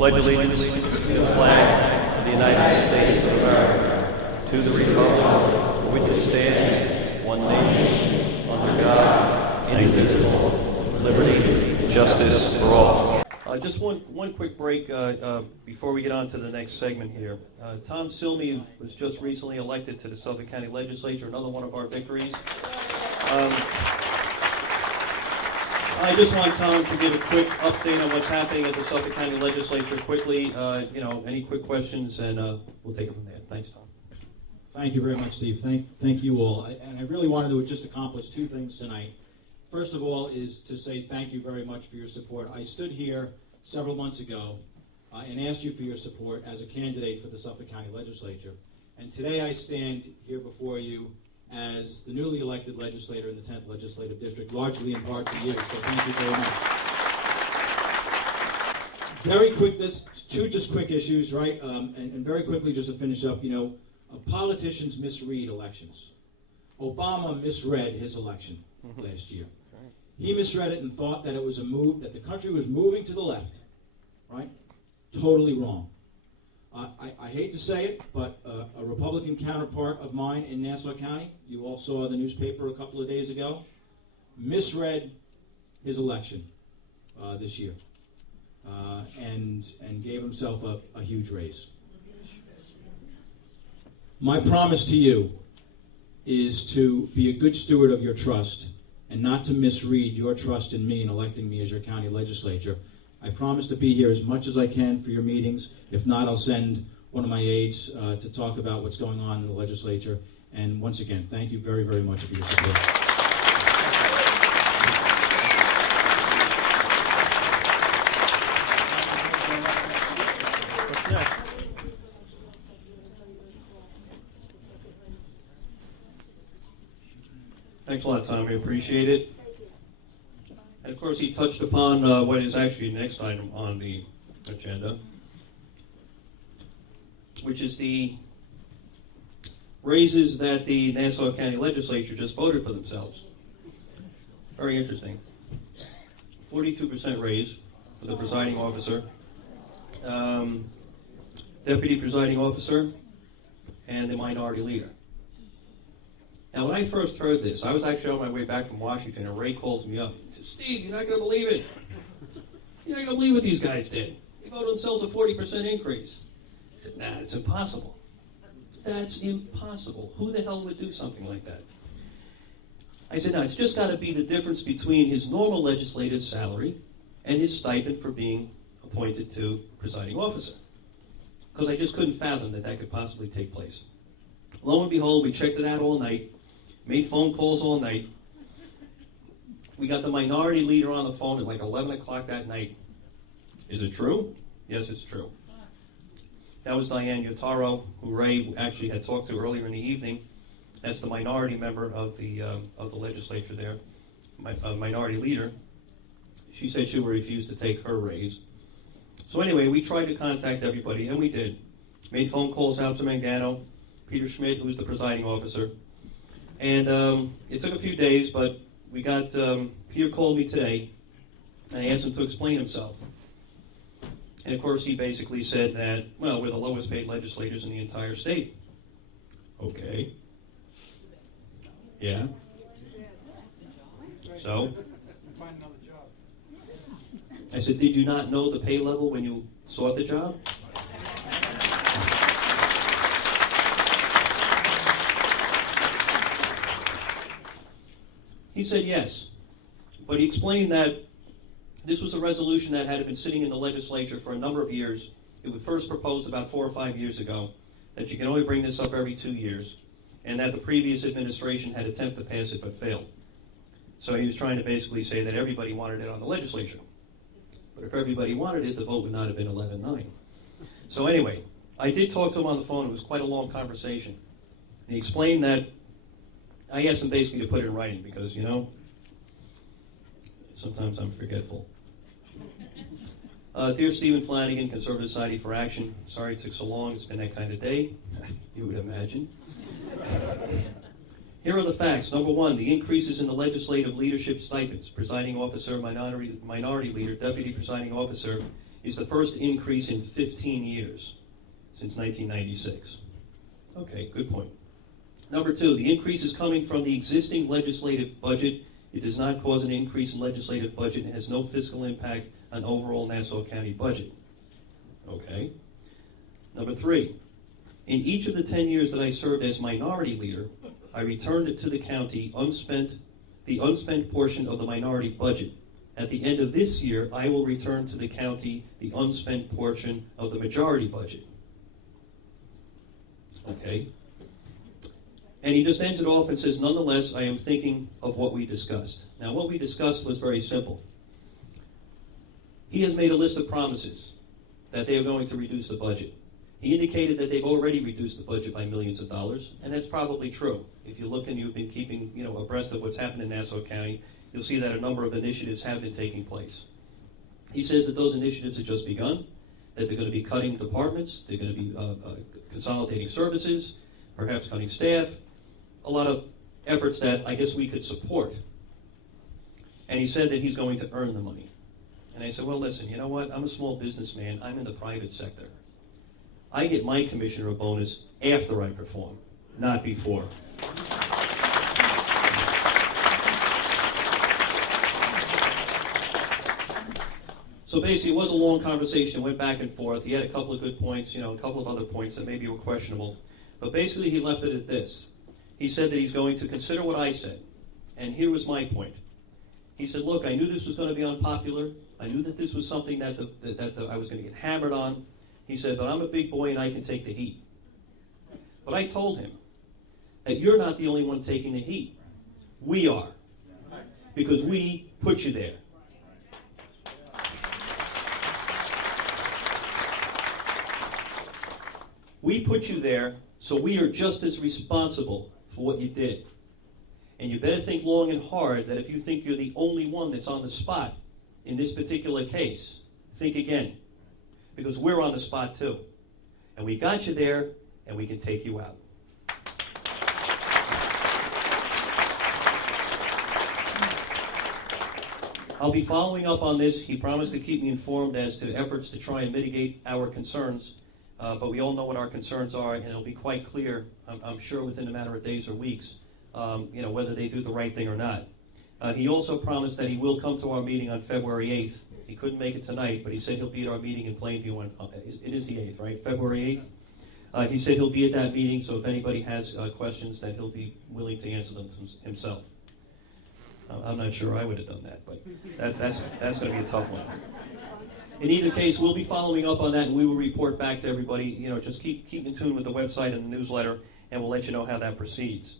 pledge allegiance to the flag of the United States of America, to the republic for which it stands, one nation, under God, indivisible, with liberty and justice for all. Just one quick break before we get on to the next segment here. Tom Silmi was just recently elected to the Suffolk County Legislature, another one of our victories. I just want Tom to give a quick update on what's happening at the Suffolk County Legislature quickly. Any quick questions, and we'll take it from there. Thanks, Tom. Thank you very much, Steve. Thank you all. And I really wanted to just accomplish two things tonight. First of all is to say thank you very much for your support. I stood here several months ago and asked you for your support as a candidate for the Suffolk County Legislature. And today I stand here before you as the newly elected legislator in the 10th Legislative District, largely in part to you. So thank you very much. Very quick, there's two just quick issues, right? And very quickly, just to finish up, politicians misread elections. Obama misread his election last year. He misread it and thought that it was a move, that the country was moving to the left, right? Totally wrong. I hate to say it, but a Republican counterpart of mine in Nassau County, you all saw the newspaper a couple of days ago, misread his election this year and gave himself a huge raise. My promise to you is to be a good steward of your trust and not to misread your trust in me in electing me as your county legislator. I promise to be here as much as I can for your meetings. If not, I'll send one of my aides to talk about what's going on in the legislature. And once again, thank you very, very much for your support. Thanks a lot, Tom. We appreciate it. And of course, he touched upon what is actually the next item on the agenda, which is the raises that the Nassau County Legislature just voted for themselves. Very interesting. 42% raise for the presiding officer, deputy presiding officer, and the minority leader. Now, when I first heard this, I was actually on my way back from Washington, and Ray calls me up. He says, Steve, you're not going to believe it. You're not going to believe what these guys did. They voted themselves a 40% increase. I said, nah, it's impossible. That's impossible. Who the hell would do something like that? I said, no, it's just got to be the difference between his normal legislative salary and his stipend for being appointed to presiding officer. Because I just couldn't fathom that could possibly take place. Lo and behold, we checked it out all night, made phone calls all night. We got the minority leader on the phone at like 11 o'clock that night. Is it true? Yes, it's true. That was Diane Yotaro, who Ray actually had talked to earlier in the evening. That's the minority member of the legislature there, minority leader. She said she would refuse to take her raise. So anyway, we tried to contact everybody, and we did. Made phone calls out to Mangano, Peter Schmidt, who's the presiding officer. And it took a few days, but we got, Peter called me today, and I asked him to explain himself. And of course, he basically said that, well, we're the lowest paid legislators in the entire state. Okay. Yeah. So? Find another job. I said, did you not know the pay level when you sought the job? He said yes, but he explained that this was a resolution that had been sitting in the legislature for a number of years. It was first proposed about 4 or 5 years ago, that you can only bring this up every 2 years, and that the previous administration had attempted to pass it but failed. So he was trying to basically say that everybody wanted it on the legislature. But if everybody wanted it, the vote would not have been 11-9. So anyway, I did talk to him on the phone. It was quite a long conversation. And he explained that I asked him basically to put it in writing because, sometimes I'm forgetful. Dear Stephen Flanagan, Conservative Society for Action, sorry it took so long. It's been that kind of day, you would imagine. Here are the facts. Number one, the increases in the legislative leadership stipends, presiding officer, minority leader, deputy presiding officer, is the first increase in 15 years, since 1996. Okay, good point. Number two, the increase is coming from the existing legislative budget. It does not cause an increase in legislative budget and has no fiscal impact on overall Nassau County budget. Okay. Number three, in each of the 10 years that I served as minority leader, I returned it to the county the unspent portion of the minority budget. At the end of this year, I will return to the county the unspent portion of the majority budget. Okay. And he just ends it off and says, nonetheless, I am thinking of what we discussed. Now, what we discussed was very simple. He has made a list of promises that they are going to reduce the budget. He indicated that they've already reduced the budget by millions of dollars, and that's probably true. If you look and you've been keeping abreast of what's happened in Nassau County, you'll see that a number of initiatives have been taking place. He says that those initiatives have just begun, that they're going to be cutting departments, they're going to be consolidating services, perhaps cutting staff, a lot of efforts that I guess we could support. And he said that he's going to earn the money. And I said, well, listen, you know what? I'm a small businessman. I'm in the private sector. I get my commissioner bonus after I perform, not before. So basically, it was a long conversation, went back and forth. He had a couple of good points, a couple of other points that maybe were questionable. But basically, he left it at this. He said that he's going to consider what I said. And here was my point. He said, look, I knew this was going to be unpopular. I knew that this was something that I was going to get hammered on. He said, but I'm a big boy and I can take the heat. But I told him that you're not the only one taking the heat. We are. Because we put you there. We put you there, so we are just as responsible for what you did. And you better think long and hard that if you think you're the only one that's on the spot in this particular case, think again. Because we're on the spot too. And we got you there, and we can take you out. I'll be following up on this. He promised to keep me informed as to efforts to try and mitigate our concerns. But we all know what our concerns are, and it'll be quite clear, I'm sure, within a matter of days or weeks, whether they do the right thing or not. He also promised that he will come to our meeting on February 8th. He couldn't make it tonight, but he said he'll be at our meeting in Plainview it is the 8th, right? February 8th. He said he'll be at that meeting, so if anybody has questions, that he'll be willing to answer them himself. I'm not sure I would have done that, but that's going to be a tough one. In either case, we'll be following up on that, and we will report back to everybody. Just keep in tune with the website and the newsletter, and we'll let you know how that proceeds.